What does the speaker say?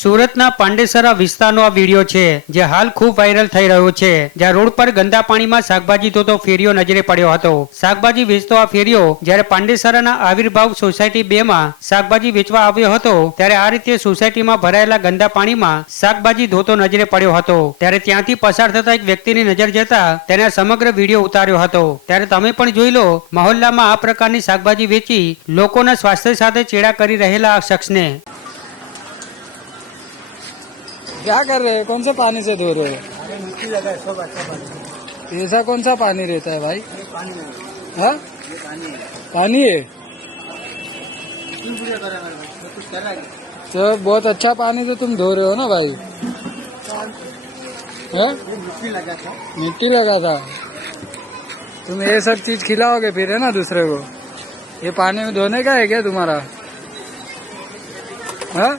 સુરતના પાંડેસરા વિસ્તારનો આ વિડીયો છે જે હાલ ખૂબ વાયરલ થઈ રહ્યો છે, જ્યાં રોડ પર ગંદા પાણીમાં શાકભાજી ધોતો ફેરિયો નજરે પડ્યો હતો। શાકભાજી વેચતો આ ફેરિયો જ્યારે પાંડેસરાના આવિર્ભાવ સોસાયટી 2 માં શાકભાજી વેચવા આવ્યો હતો ત્યારે આ રીતે સોસાયટીમાં ભરાયેલા ગંદા પાણીમાં શાકભાજી ધોતો નજરે પડ્યો હતો। ત્યારે ત્યાંથી પસાર થતા એક વ્યક્તિની નજર જતા તેને સમગ્ર વિડીયો ઉતાર્યો હતો। ત્યારે તમે પણ જોઈ લો મહોલ્લામાં આ પ્રકારની શાકભાજી વેચી લોકોના સ્વાસ્થ્ય સાથે ચેડા કરી રહેલા આ શખ્સને। क्या कर रहे हैं? कौन सा पानी से धो रहे हो? मिट्टी लगा है, सब अच्छा पानी। ऐसा कौन सा पानी रहता है भाई? ये पानी है, हाँ ये पानी है। पानी है क्यों पूजा कर रहा है? मैं कुछ कर रहा है। तो बहुत अच्छा पानी तो तुम धो रहे हो ना भाई? है ये मिट्टी लगा था। मिट्टी लगा था। तुम ये सब चीज खिलाओगे फिर है ना दूसरे को? ये पानी में धोने का है क्या तुम्हारा? हाँ